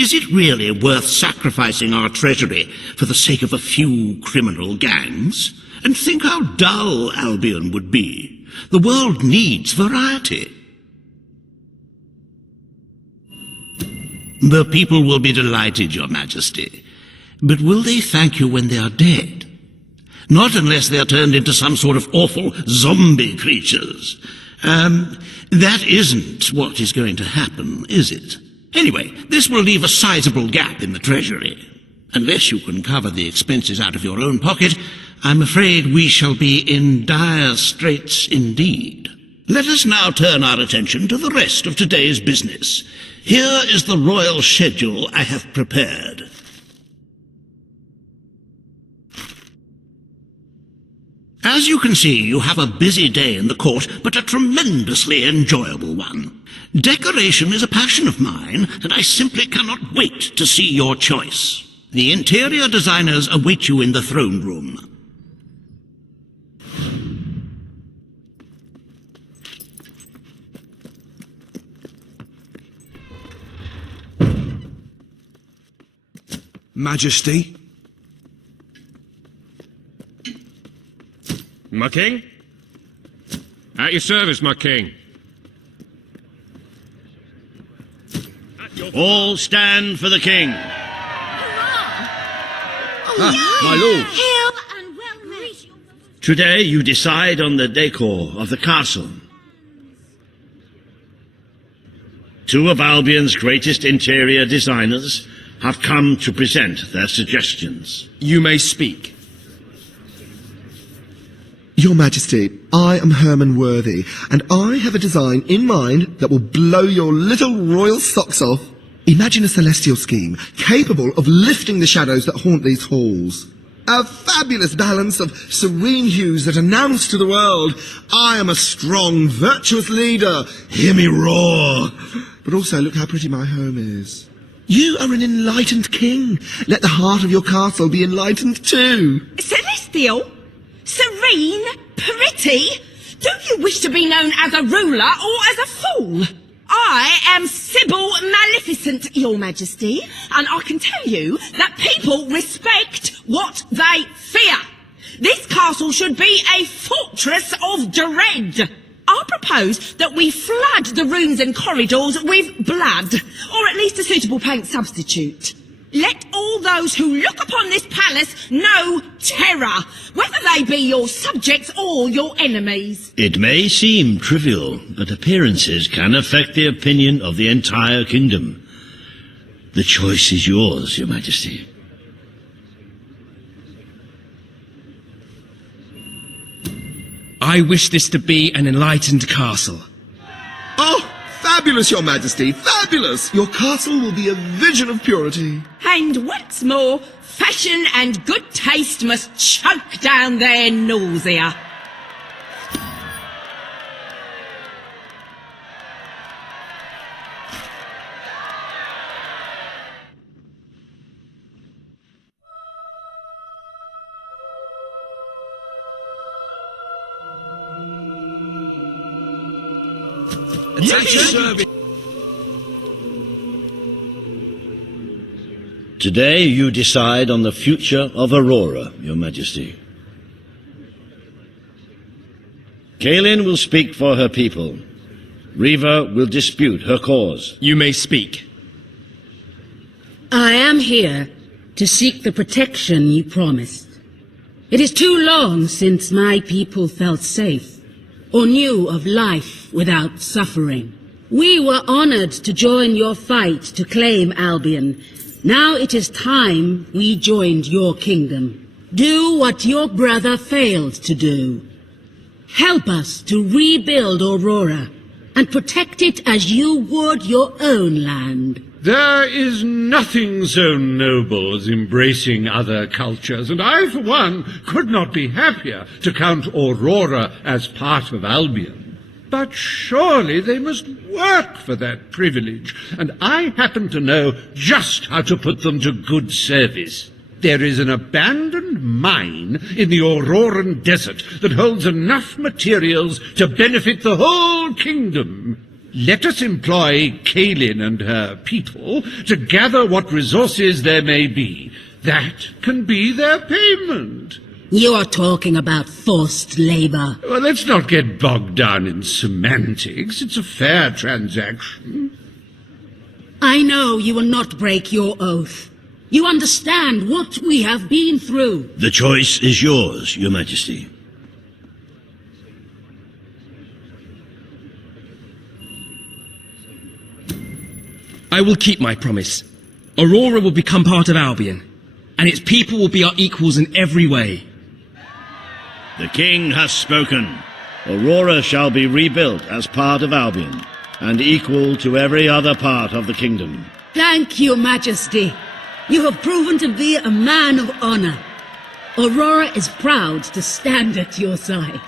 Is it really worth sacrificing our treasury for the sake of a few criminal gangs? And think how dull Albion would be. The world needs variety. The people will be delighted, Your Majesty. But will they thank you when they are dead? Not unless they are turned into some sort of awful zombie creatures. That isn't what is going to happen, is it? Anyway, this will leave a sizable gap in the treasury. Unless you can cover the expenses out of your own pocket, I'm afraid we shall be in dire straits indeed. Let us now turn our attention to the rest of today's business. Here is the royal schedule I have prepared. As you can see, you have a busy day in the court, but a tremendously enjoyable one. Decoration is a passion of mine, and I simply cannot wait to see your choice. The interior designers await you in the throne room. Majesty? My king? At your service, my king. All stand for the king. My lord. Hail and well met. Today you decide on the decor of the castle. Two of Albion's greatest interior designers have come to present their suggestions. You may speak. Your Majesty, I am Herman Worthy, and I have a design in mind that will blow your little royal socks off. Imagine a celestial scheme capable of lifting the shadows that haunt these halls. A fabulous balance of serene hues that announce to the world, I am a strong, virtuous leader. Hear me roar. But also, look how pretty my home is. You are an enlightened king. Let the heart of your castle be enlightened too. Celestial? Serene? Pretty? Do you wish to be known as a ruler or as a fool? I am Sybil Maleficent, Your Majesty, and I can tell you that people respect what they fear. This castle should be a fortress of dread. I propose that we flood the rooms and corridors with blood, or at least a suitable paint substitute. Let all those who look upon this palace know terror, whether they be your subjects or your enemies. It may seem trivial, but appearances can affect the opinion of the entire kingdom. The choice is yours, Your Majesty. I wish this to be an enlightened castle. Oh, fabulous, Your Majesty, fabulous! Your castle will be a vision of purity. And once more, fashion and good taste must choke down their nausea. Attention! Today you decide on the future of Aurora, Your Majesty. Kaelin will speak for her people. Reva will dispute her cause. You may speak. I am here to seek the protection you promised. It is too long since my people felt safe or knew of life without suffering. We were honored to join your fight to claim Albion. Now it is time we joined your kingdom. Do what your brother failed to do. Help us to rebuild Aurora and protect it as you would your own land. There is nothing so noble as embracing other cultures, and I, for one, could not be happier to count Aurora as part of Albion. But surely they must work for that privilege, and I happen to know just how to put them to good service. There is an abandoned mine in the Auroran desert that holds enough materials to benefit the whole kingdom. Let us employ Kaelin and her people to gather what resources there may be. That can be their payment. You are talking about forced labor. Well, let's not get bogged down in semantics. It's a fair transaction. I know you will not break your oath. You understand what we have been through. The choice is yours, Your Majesty. I will keep my promise. Aurora will become part of Albion, and its people will be our equals in every way. The king has spoken. Aurora shall be rebuilt as part of Albion, and equal to every other part of the kingdom. Thank you, Majesty. You have proven to be a man of honor. Aurora is proud to stand at your side.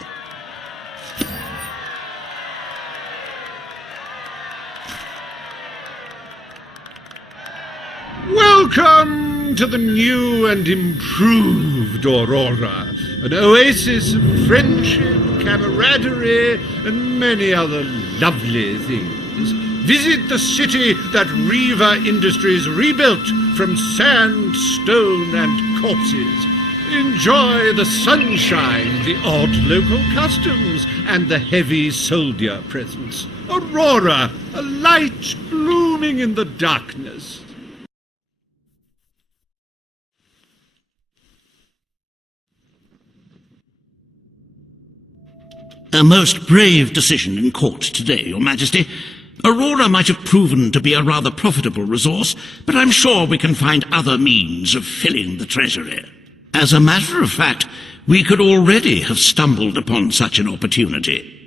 Welcome to the new and improved Aurora, an oasis of friendship, camaraderie, and many other lovely things. Visit the city that Riva Industries rebuilt from sand, stone, and corpses. Enjoy the sunshine, the odd local customs, and the heavy soldier presence. Aurora, a light blooming in the darkness. A most brave decision in court today, Your Majesty. Aurora might have proven to be a rather profitable resource, but I'm sure we can find other means of filling the treasury. As a matter of fact, we could already have stumbled upon such an opportunity.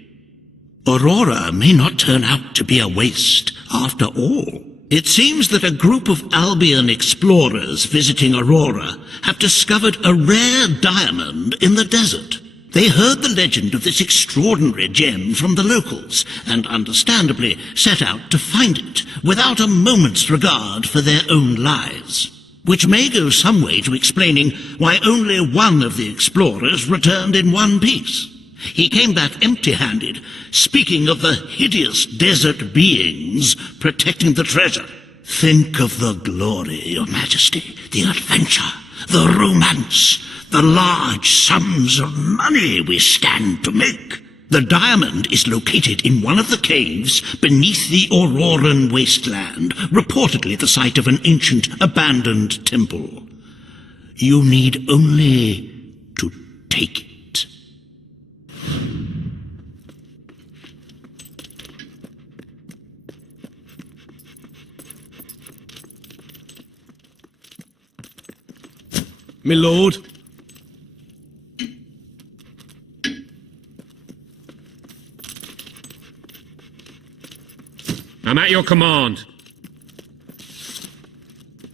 Aurora may not turn out to be a waste after all. It seems that a group of Albion explorers visiting Aurora have discovered a rare diamond in the desert. They heard the legend of this extraordinary gem from the locals, and understandably set out to find it, without a moment's regard for their own lives. Which may go some way to explaining why only one of the explorers returned in one piece. He came back empty-handed, speaking of the hideous desert beings protecting the treasure. Think of the glory, Your Majesty, the adventure, the romance, the large sums of money we stand to make. The diamond is located in one of the caves beneath the Auroran wasteland, reportedly the site of an ancient abandoned temple. You need only to take it. My lord. I'm at your command.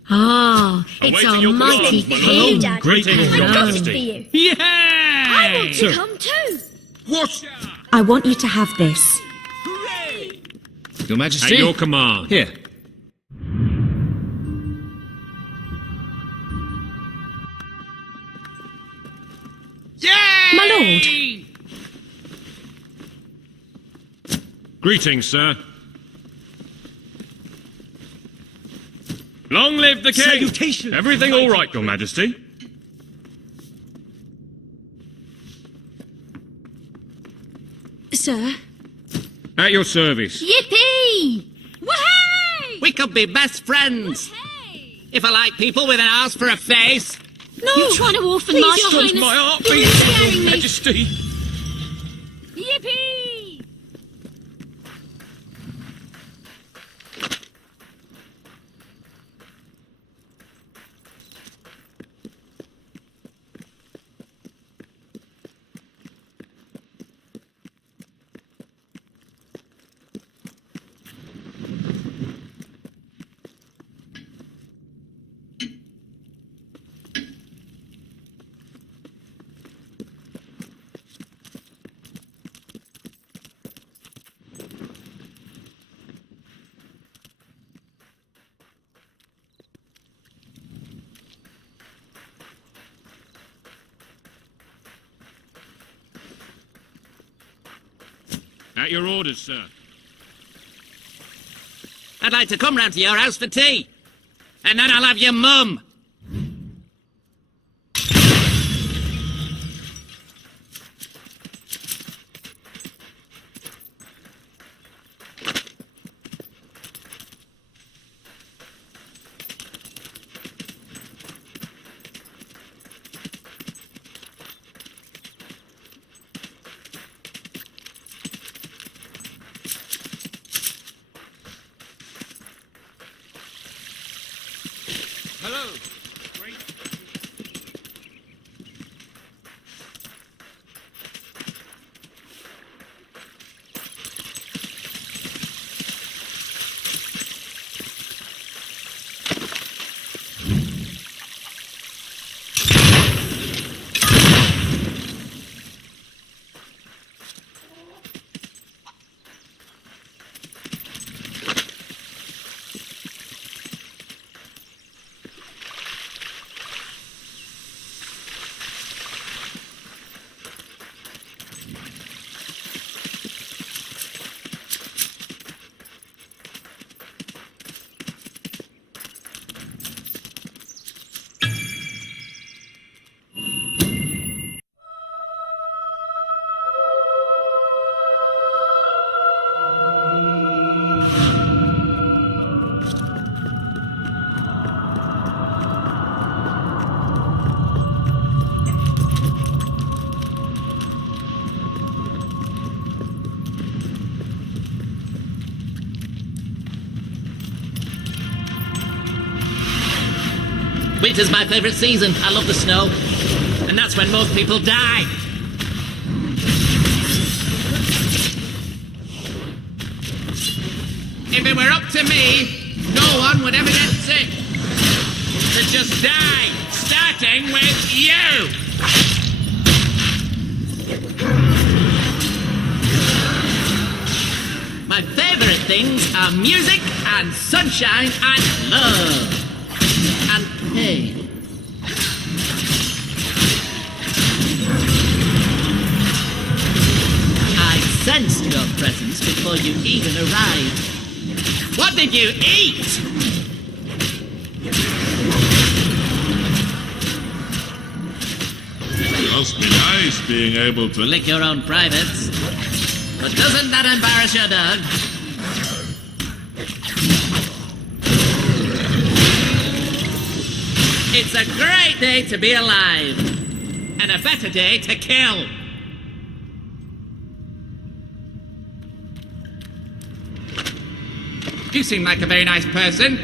Ah, it's our mighty king. Dad. Greetings, I've Your got it for Majesty. you. Yay! I want to come too. What? I want you to have this. Your At Majesty? your command. Here. My lord. Greetings, sir. Long live the king! Salutations. Everything all right, Your Majesty? Sir. At your service. Yippee! Wahey! We could be best friends. If I like people with an ass for a face. No! You're trying to orphan my Your Highness. my You're heartbeat, scaring Your me. Majesty. Yippee! At your orders, sir. I'd like to come round to your house for tea. And then I'll have your mum. Winter's my favourite season. I love the snow. And that's when most people die. If it were up to me, no one would ever get sick. They'd just die, starting with you. My favourite things are music and sunshine and love. And pain. I sensed your presence before you even arrived. What did you eat? It must be nice being able to lick your own privates. But doesn't that embarrass your dog? It's a great day to be alive, and a better day to kill. You seem like a very nice person.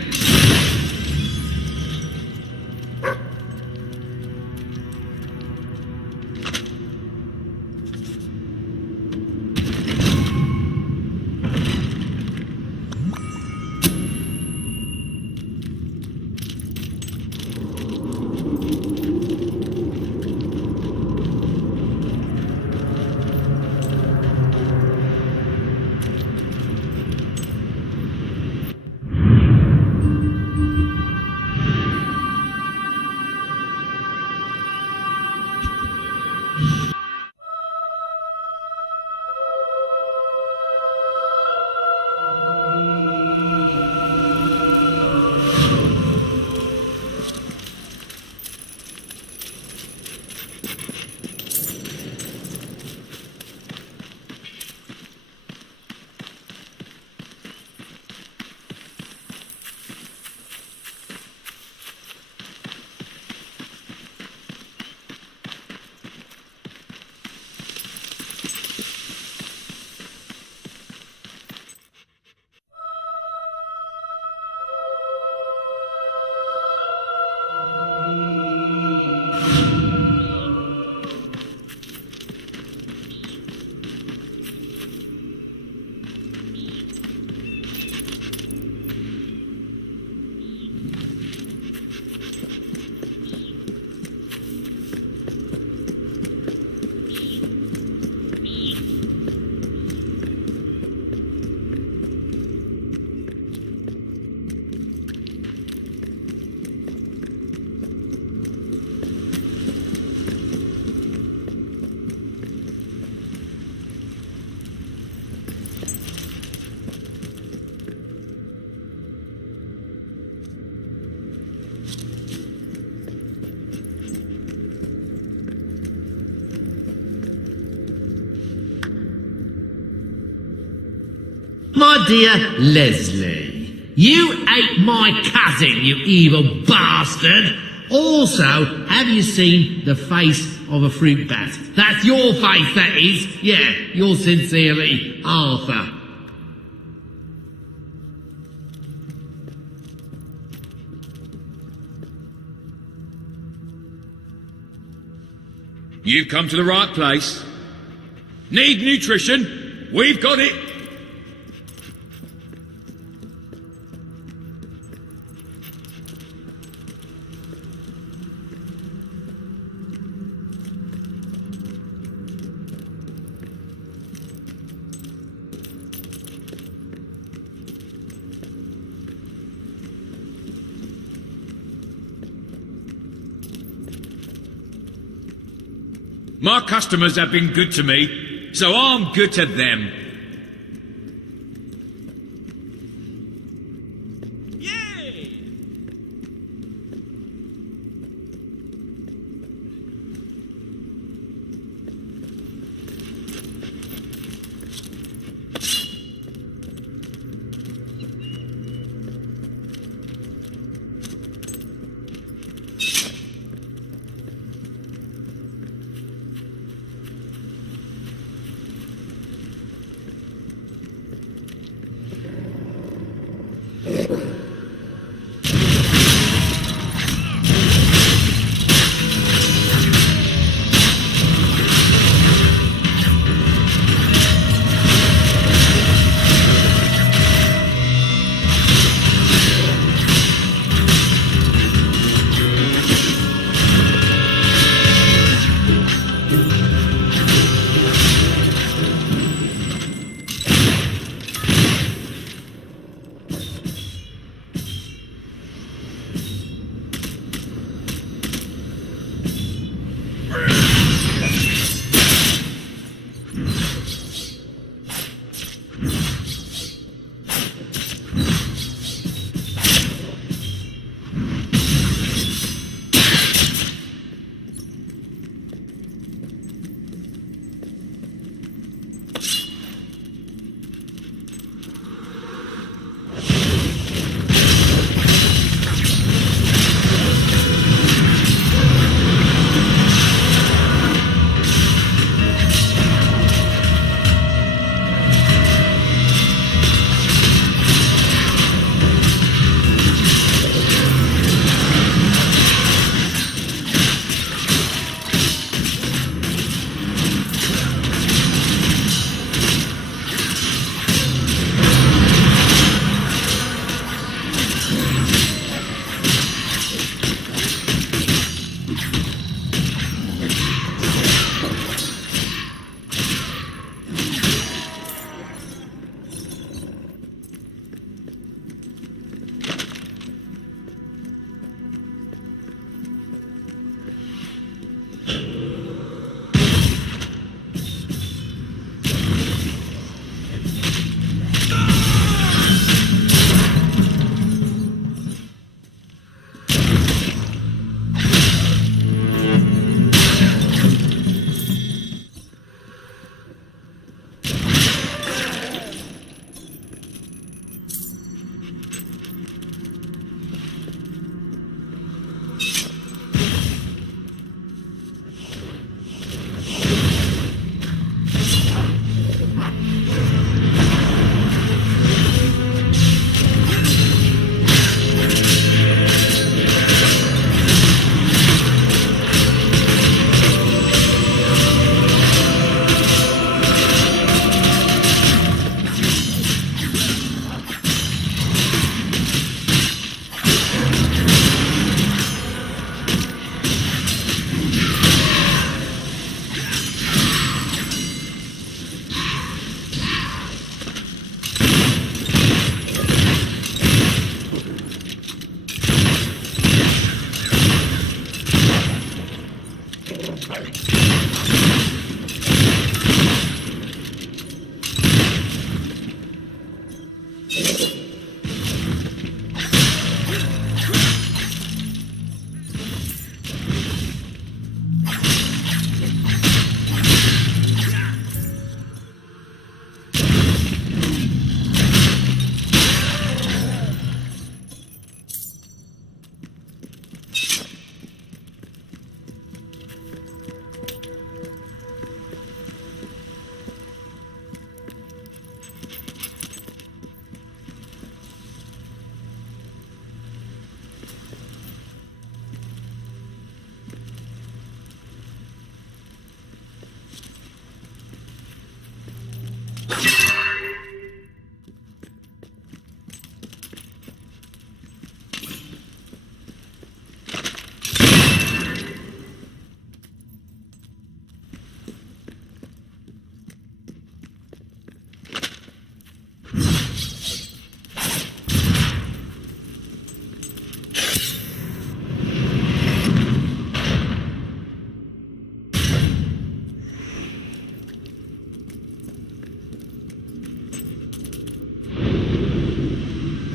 My dear Leslie, you ate my cousin, you evil bastard. Also, have you seen the face of a fruit bat? That's your face, that is. Yeah, yours sincerely, Arthur. You've come to the right place. Need nutrition? We've got it. My customers have been good to me, so I'm good to them.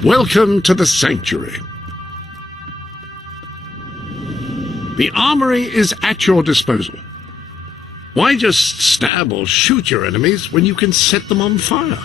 Welcome to the Sanctuary. The armory is at your disposal. Why just stab or shoot your enemies when you can set them on fire?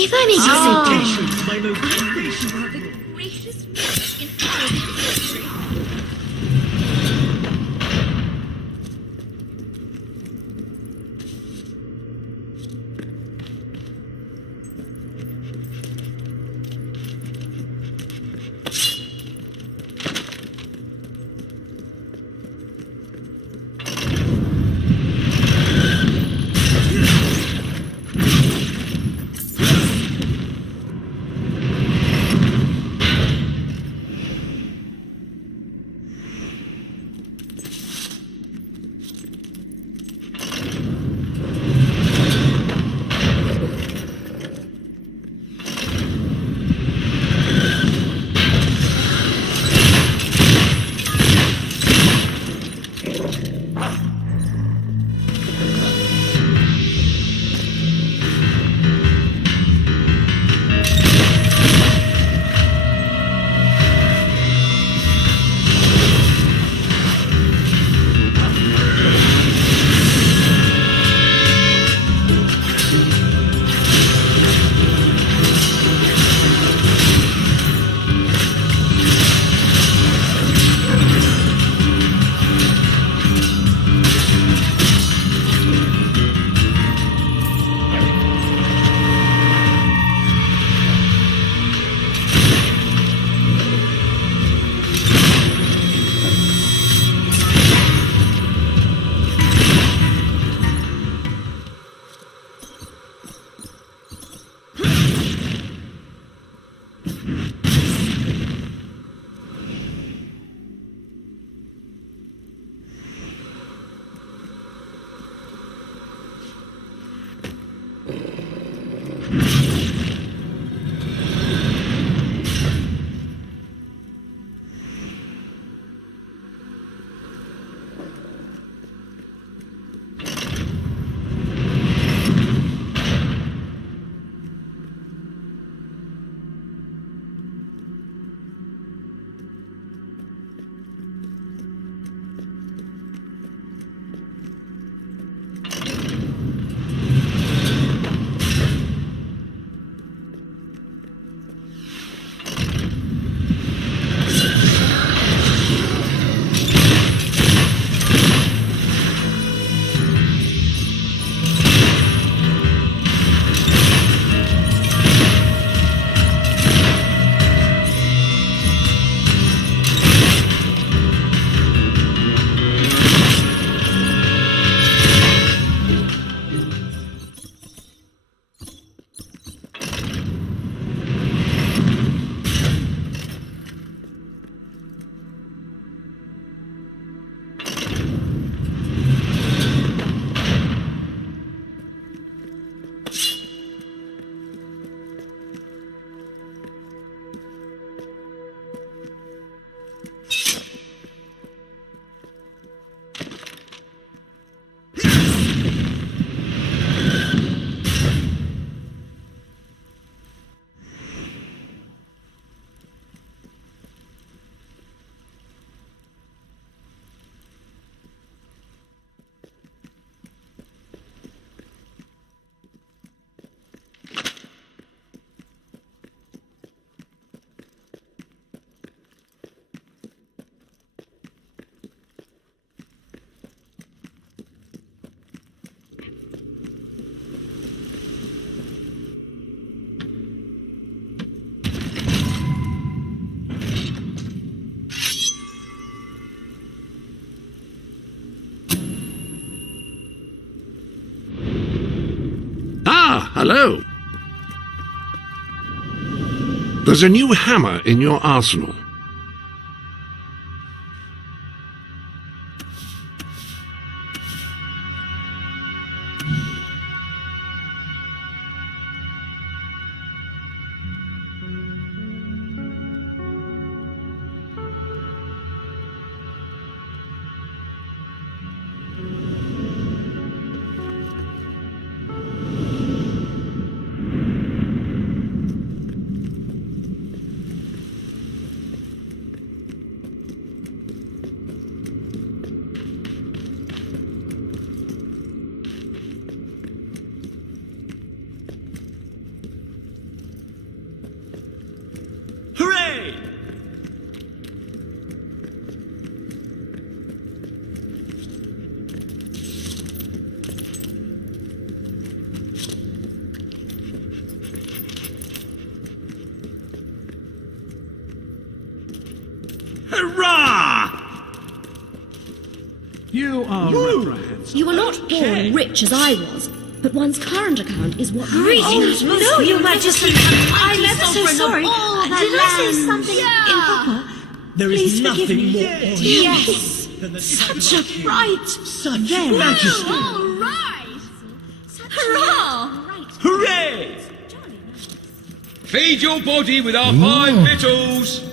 If only you My most gracious, the gracious man in all history. Hello. There's a new hammer in your arsenal. Hooray! Hurrah! You are reprehensible. You were not born rich as I was, but one's current account is what... Greetings, no, Your Majesty. I'm ever so sorry. Did I say something improper? There is nothing more Yes. such a fright. Such majesty. All right! Hurrah! Hooray! Feed your body with our fine victuals!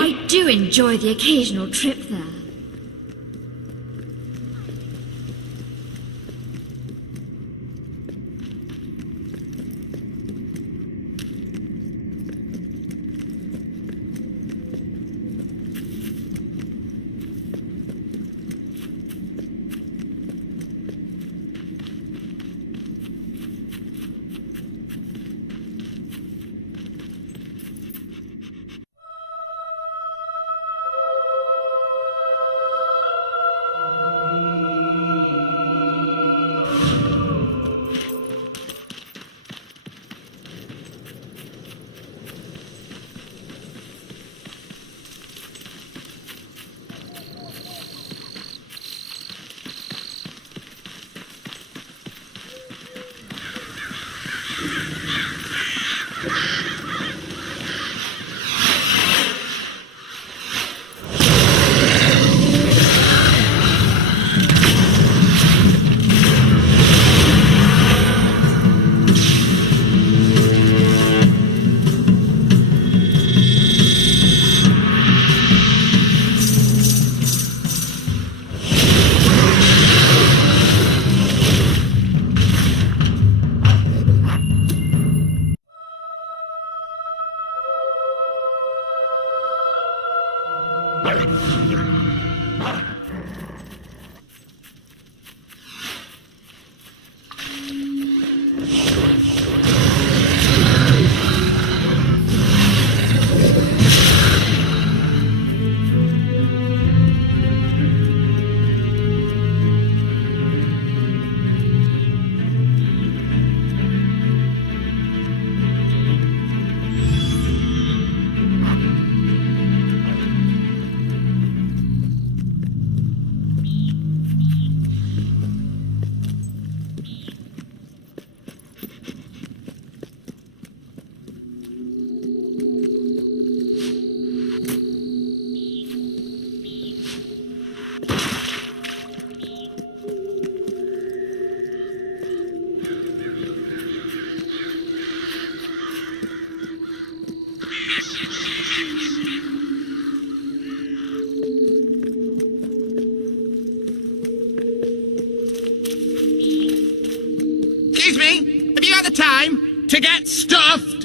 I do enjoy the occasional trip there. Excuse me, have you got the time to get stuffed?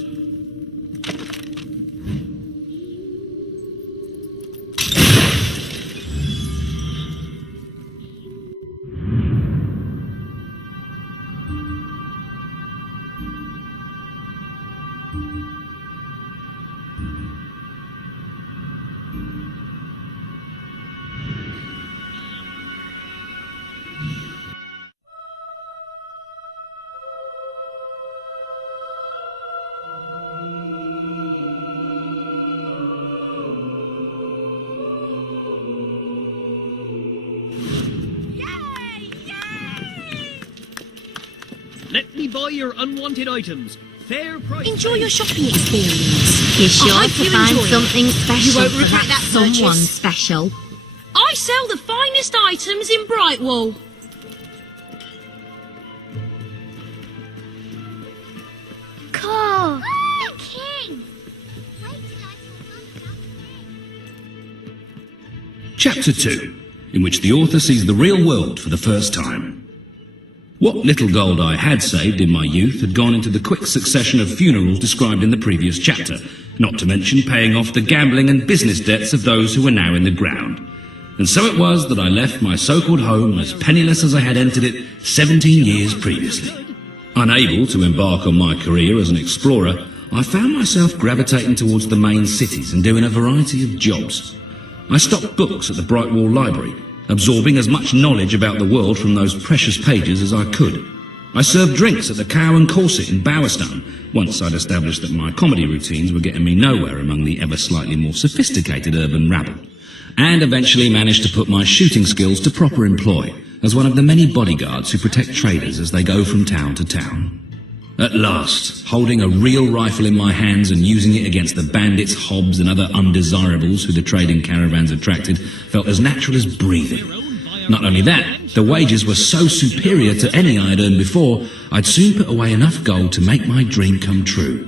Let me buy your unwanted items. Fair price. Enjoy your shopping experience. You're sure I hope to you find enjoy it. something special You won't for regret that that someone purchase. special. I sell the finest items in Brightwall. Cool. The king. Chapter 2, in which the author sees the real world for the first time. What little gold I had saved in my youth had gone into the quick succession of funerals described in the previous chapter, not to mention paying off the gambling and business debts of those who were now in the ground. And so it was that I left my so-called home as penniless as I had entered it 17 years previously. Unable to embark on my career as an explorer, I found myself gravitating towards the main cities and doing a variety of jobs. I stocked books at the Brightwall Library, absorbing as much knowledge about the world from those precious pages as I could. I served drinks at the Cow and Corset in Bowerstone, once I'd established that my comedy routines were getting me nowhere among the ever slightly more sophisticated urban rabble, and eventually managed to put my shooting skills to proper employ as one of the many bodyguards who protect traders as they go from town to town. At last, holding a real rifle in my hands and using it against the bandits, hobs and other undesirables who the trading caravans attracted felt as natural as breathing. Not only that, the wages were so superior to any I had earned before, I'd soon put away enough gold to make my dream come true.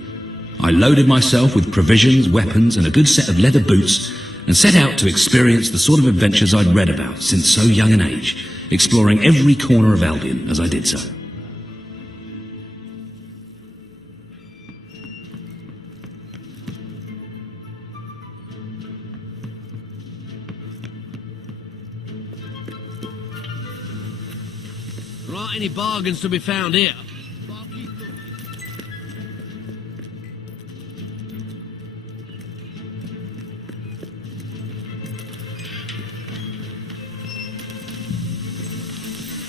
I loaded myself with provisions, weapons and a good set of leather boots and set out to experience the sort of adventures I'd read about since so young an age, exploring every corner of Albion as I did so. There aren't any bargains to be found here.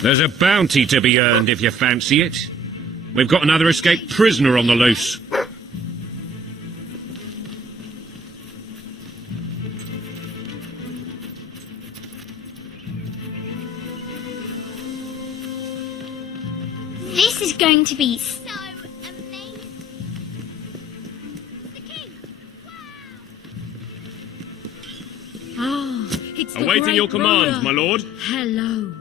There's a bounty to be earned if you fancy it. We've got another escaped prisoner on the loose. This is going to be so amazing. The king. Ah, it's the Awaiting great your commands, ruler. my lord. Hello.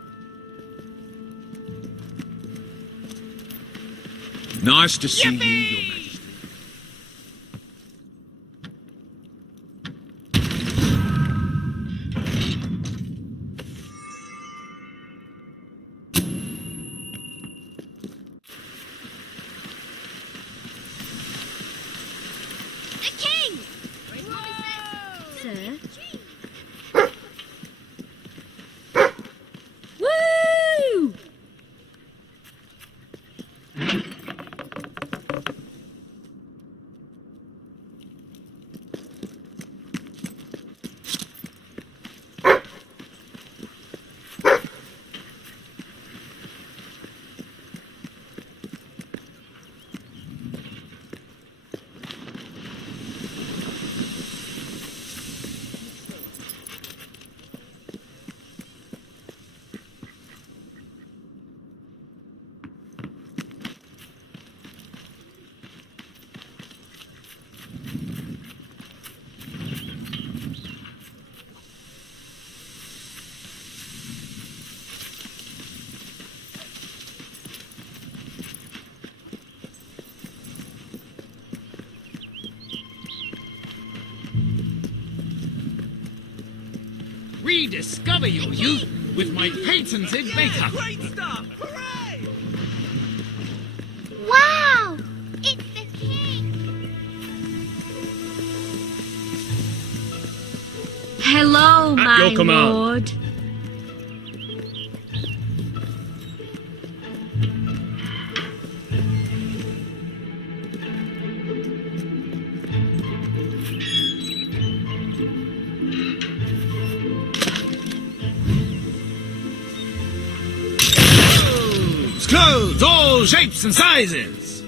Nice to see you, Your Majesty. The king. Sir? Woo! Rediscover your youth with my patented makeup. Great stuff! Hooray! Oh, At your my command. lord. Clothes, all shapes and sizes.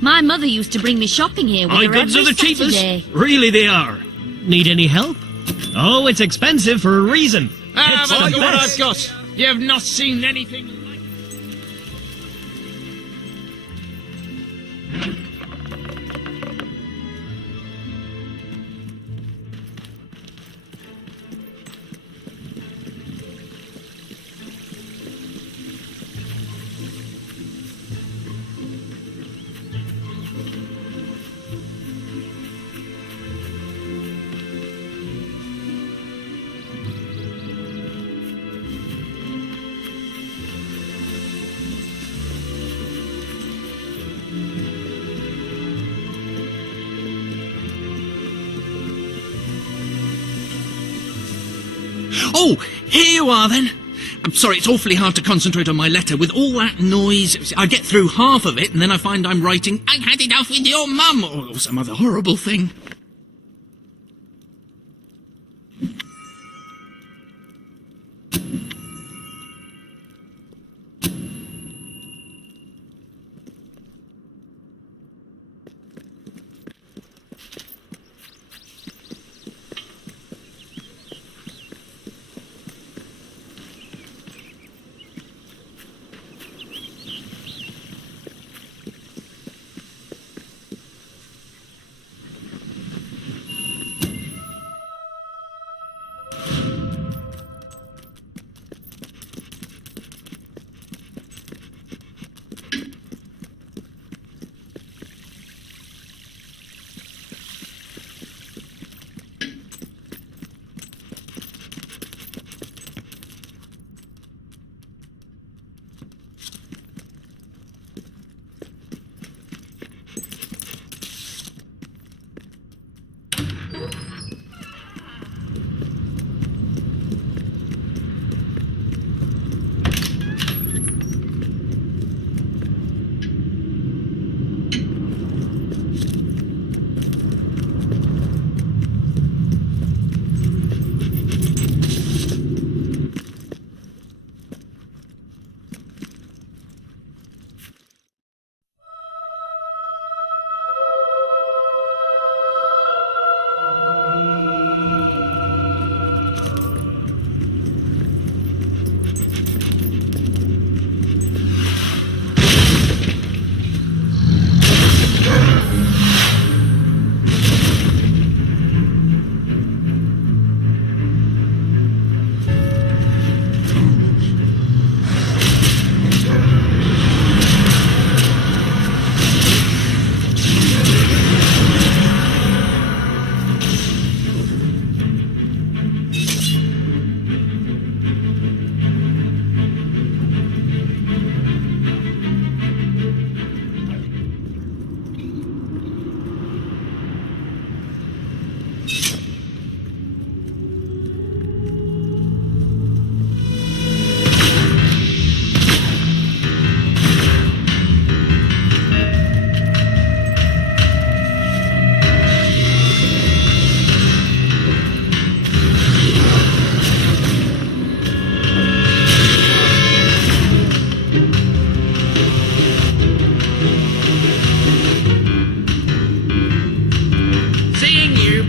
My mother used to bring me shopping here with My her goods are every the cheapest. Saturday. Really, they are. Need any help? Oh, it's expensive for a reason. It's Look the what I've best. got. You've not seen anything like. Oh, here you are then. I'm sorry, it's awfully hard to concentrate on my letter. With all that noise, I get through half of it and then I find I'm writing, I had it off with your mum, or some other horrible thing.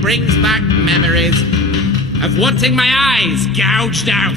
brings back memories of wanting my eyes gouged out.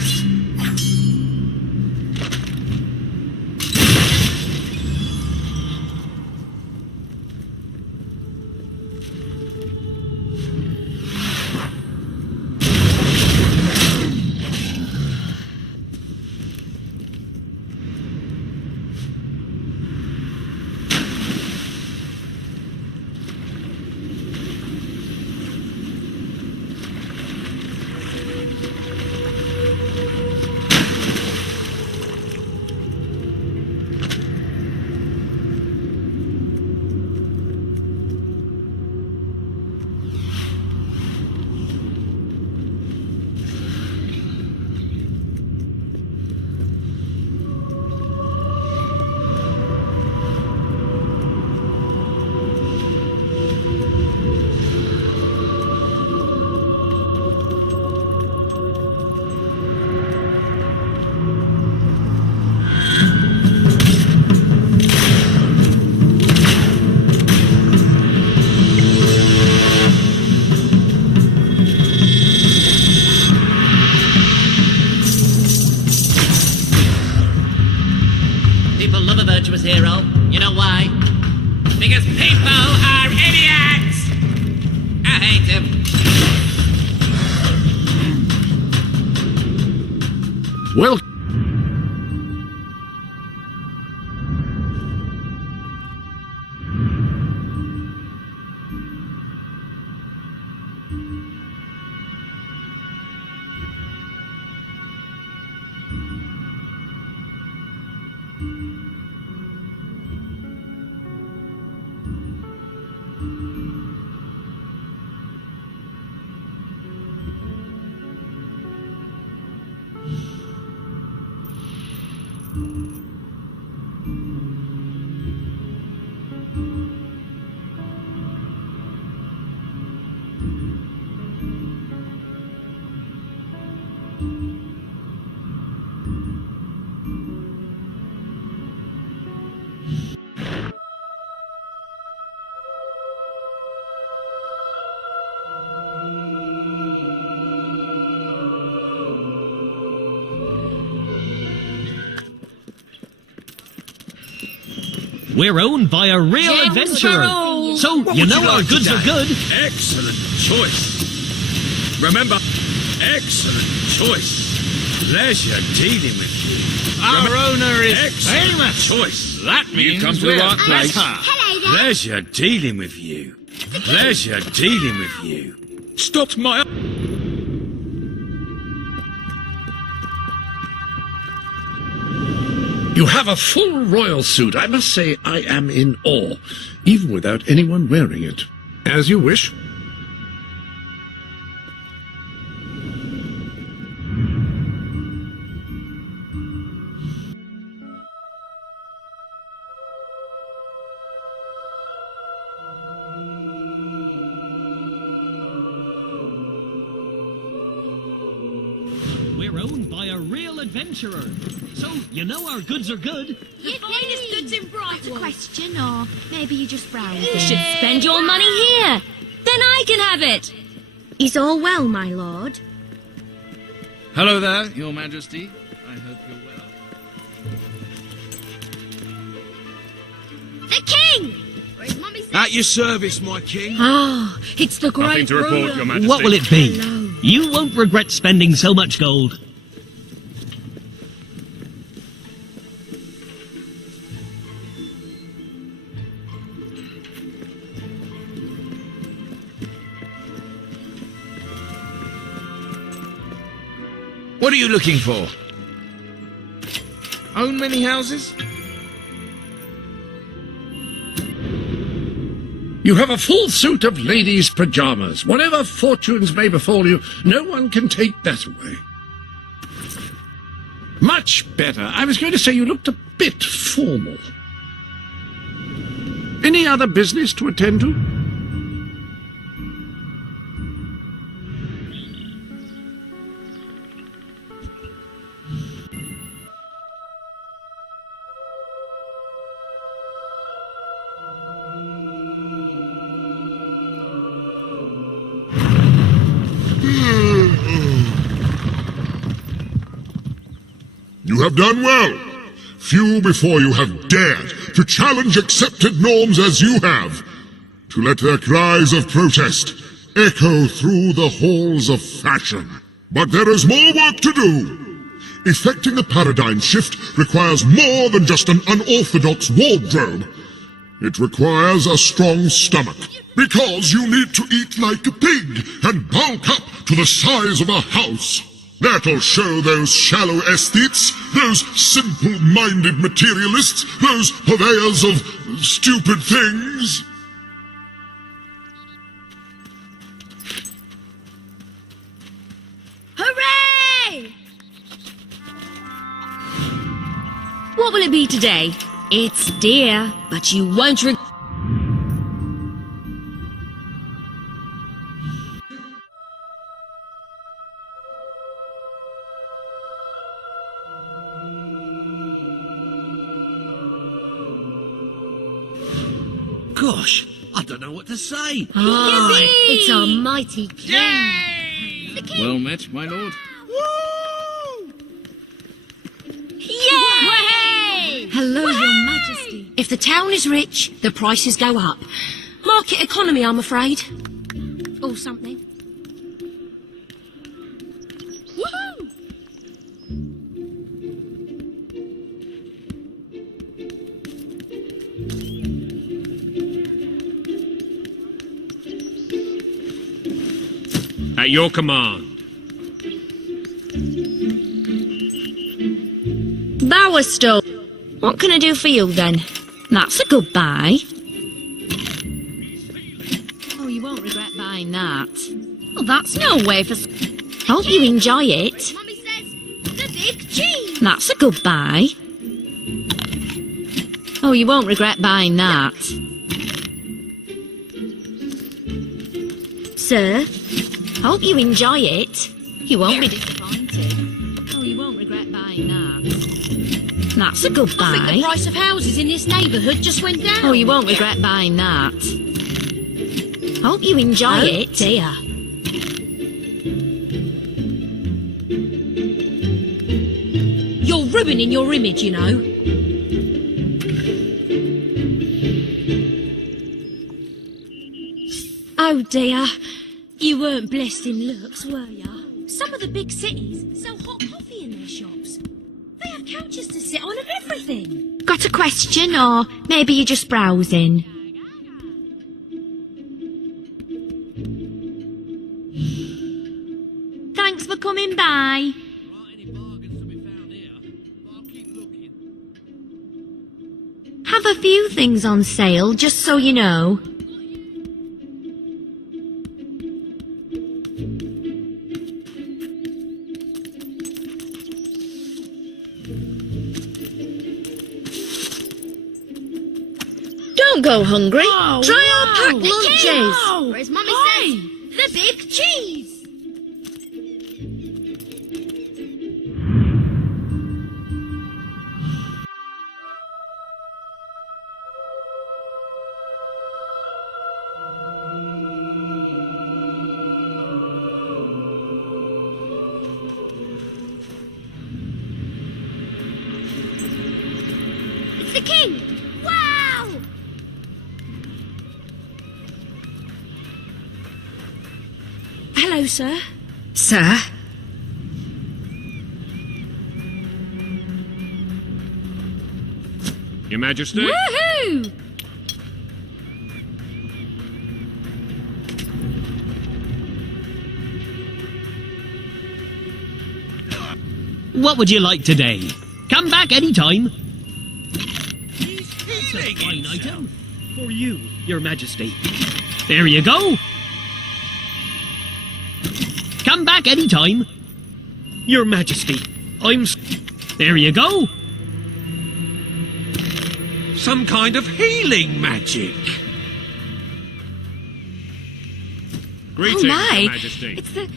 us, hero. You know why? Because people are idiots! I hate them. Well... We're owned by a real adventurer. So, you know our goods are good. Excellent choice. Remember, excellent choice. Pleasure dealing with you. Our owner is excellent famous. choice. That means you've come to the we're right place. Hello there. Pleasure dealing with you. Pleasure dealing with you. Stopped my... You have a full royal suit. I must say I am in awe, even without anyone wearing it. As you wish. We're owned by a real adventurer. So, you know our goods are good. The finest goods in What's a Brightwell. question, or maybe you just browse You it? should spend your money here. Then I can have it. Is all well, my lord? Hello there, Your Majesty. I hope you're well. The king! Or his mummy said- At your service, my king. Ah, it's the great Nothing to report, ruler. Your Majesty. What will it be? Hello. You won't regret spending so much gold. What are you looking for? Own many houses? You have a full suit of ladies' pajamas. Whatever fortunes may befall you, no one can take that away. Much better. I was going to say you looked a bit formal. Any other business to attend to? You have done well. Few before you have dared to challenge accepted norms as you have, to let their cries of protest echo through the halls of fashion. But there is more work to do. Effecting a paradigm shift requires more than just an unorthodox wardrobe. It requires a strong stomach, because you need to eat like a pig and bulk up to the size of a house. That'll show those shallow aesthetes, those simple-minded materialists, those purveyors of stupid things. Hooray! What will it be today? It's dear, but you won't Gosh, I don't know what to say. Ah, it's our mighty king. Well met, my lord. Yay! Hello, Your Majesty. If the town is rich, the prices go up. Market economy, I'm afraid. Or something. Woohoo! At your command. Bowerstone. What can I do for you then? That's a good buy. Oh, you won't regret buying that. Well, that's no way for... Hope you enjoy it. Mummy says, the big cheese. That's a good buy. Oh, you won't regret buying that. Sir, hope you enjoy it. You won't be disappointed. Oh, you won't regret buying that. That's a good buy. I think the price of houses in this neighbourhood just went down. Oh, you won't regret buying that. Hope you enjoy it. Dear. You're ruining your image, you know. Oh dear. You weren't blessed in looks, were ya? Some of the big cities sell hot coffee in their shops. They have couches to sit on and everything. Got a question, or maybe you're just browsing? Thanks for coming by. Have a few things on sale, just so you know. Don't go hungry. Oh, Try our wow. packed The lunches. king! Or as Mummy says, the big cheese. It's the king. Wow! Hello, sir. Sir? Your Majesty? Woohoo! What would you like today? Come back any time. It's a fine item. For you, Your Majesty. There you go. Come back any time. Your Majesty, There you go. Some kind of healing magic. Greetings, Oh my! Your Majesty. It's the...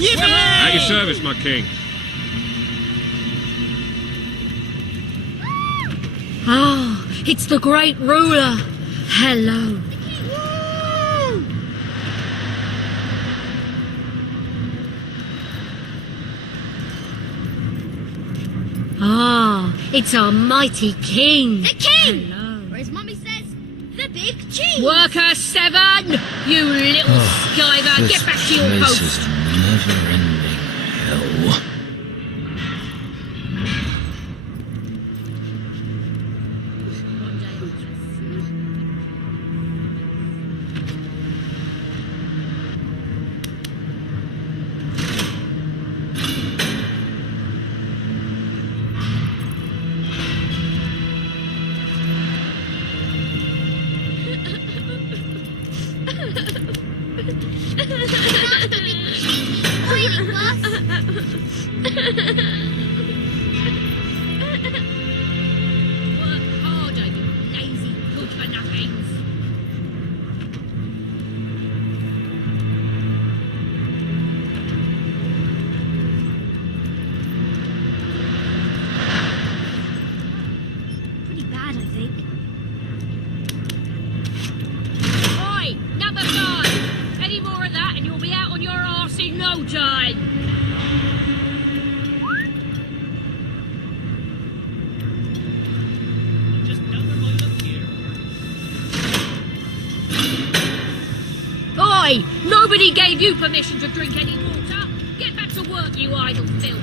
At your service, my king. Ah, it's the great ruler. Hello. Ah, it's our mighty king. The king! Hello. Or as Mummy says, the big cheese. Worker 7, you little skiver, get back to your post. Never-ending hell. Work harder, you lazy good-for-nothings. Pretty bad, I think. Oi, number 5. Any more of that and you'll be out on your arse in no time. gave you permission to drink any water? Get back to work, you idle filth.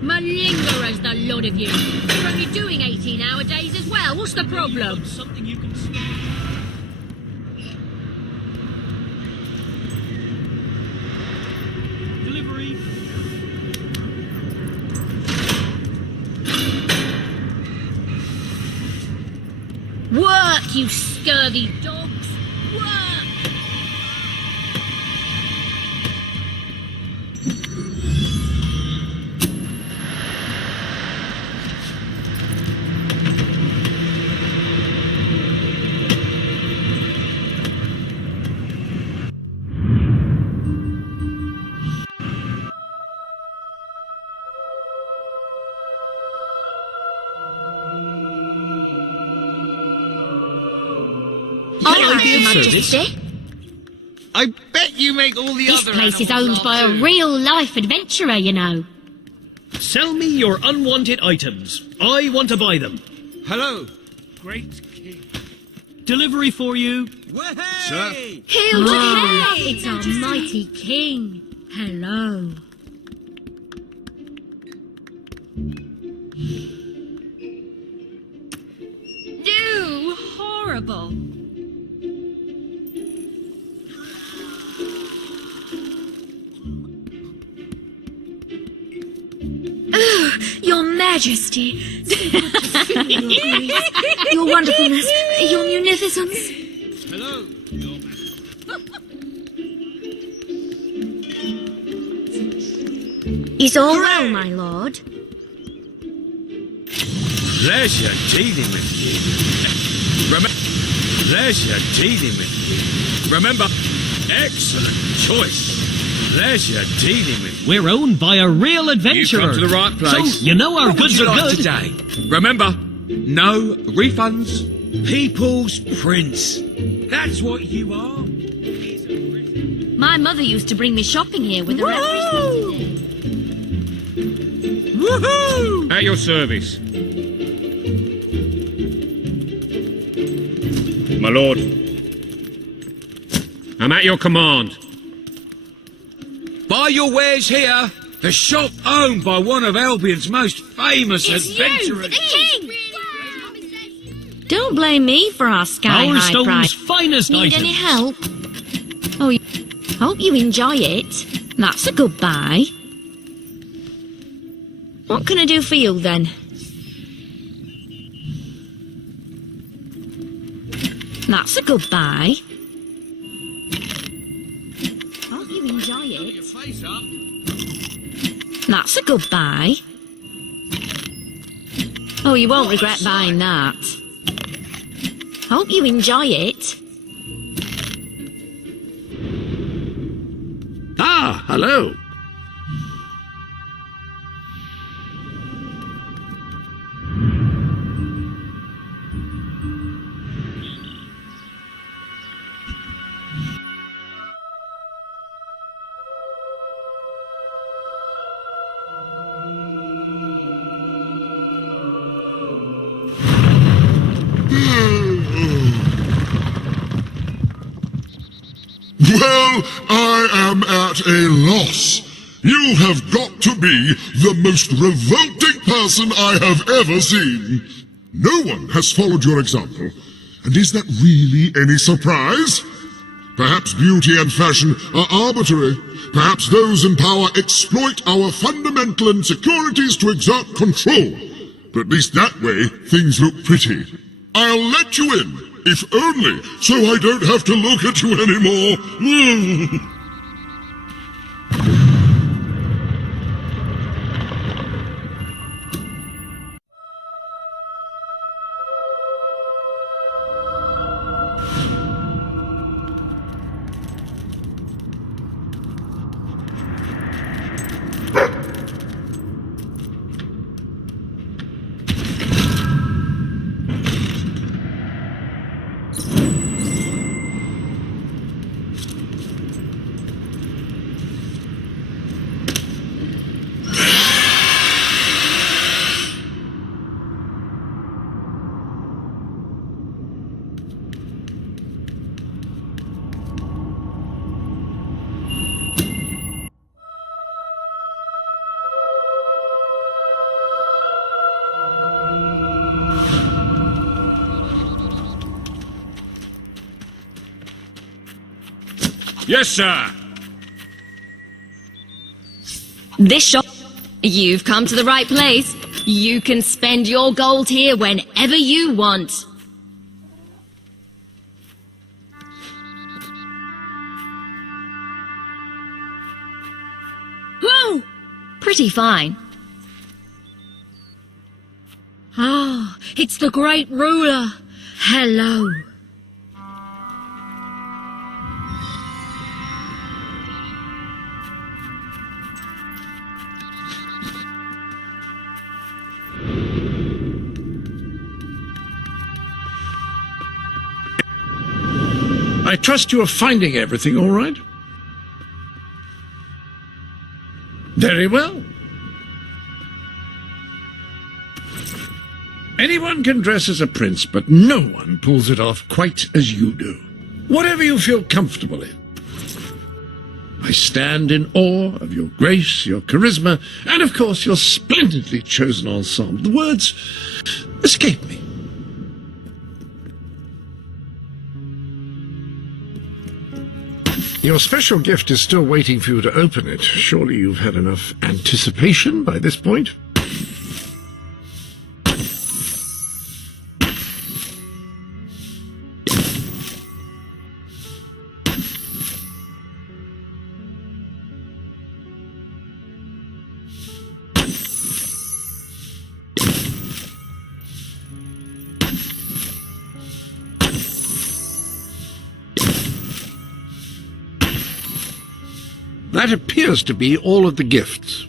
Malingerers, the lot of you. You're only doing 18-hour days as well. What's the problem? Something you can see. Delivery. Work, you scurvy dogs. Work! Majesty. I bet you make all the This other place is owned by a real-life adventurer, you know. Sell me your unwanted items. I want to buy them. Hello, great king. Delivery for you. Sir? Hail to hail! It's our mighty king. Hello. No, horrible. Oh, Your Majesty. Your wonderfulness. Your munificence. Hello, Is all well, my lord? Pleasure dealing with you. Pleasure dealing with you. Remember, excellent choice. Pleasure dealing with you. We're owned by a real adventurer. You've come to the right place. So, you know our What goods would you are like good. today? Remember, no refunds. People's Prince. That's what you are. My mother used to bring me shopping here with her every Saturday. Woohoo! At your service. My lord. I'm at your command. Buy your wares here. The shop owned by one of Albion's most famous adventurers. The king! Don't blame me for our sky-high Stone's price. finest Need items. any help? Oh, hope you enjoy it. That's a good buy. What can I do for you, then? That's a good buy. Hope you enjoy it. That's a good buy. Oh, you won't regret buying that. Hope you enjoy it. Ah, hello. Well, I am at a loss. You have got to be the most revolting person I have ever seen. No one has followed your example. And is that really any surprise? Perhaps beauty and fashion are arbitrary. Perhaps those in power exploit our fundamental insecurities to exert control. but at least that way things look pretty. I'll let you in, if only so I don't have to look at you anymore. Yes, sir. This shop. You've come to the right place. You can spend your gold here whenever you want. Whoa! Pretty fine. Ah, it's the great ruler. Hello. I trust you are finding everything all right? Very well. Anyone can dress as a prince, but no one pulls it off quite as you do. Whatever you feel comfortable in. I stand in awe of your grace, your charisma, and of course your splendidly chosen ensemble. The words escape me. Your special gift is still waiting for you to open it. Surely you've had enough anticipation by this point? That appears to be all of the gifts.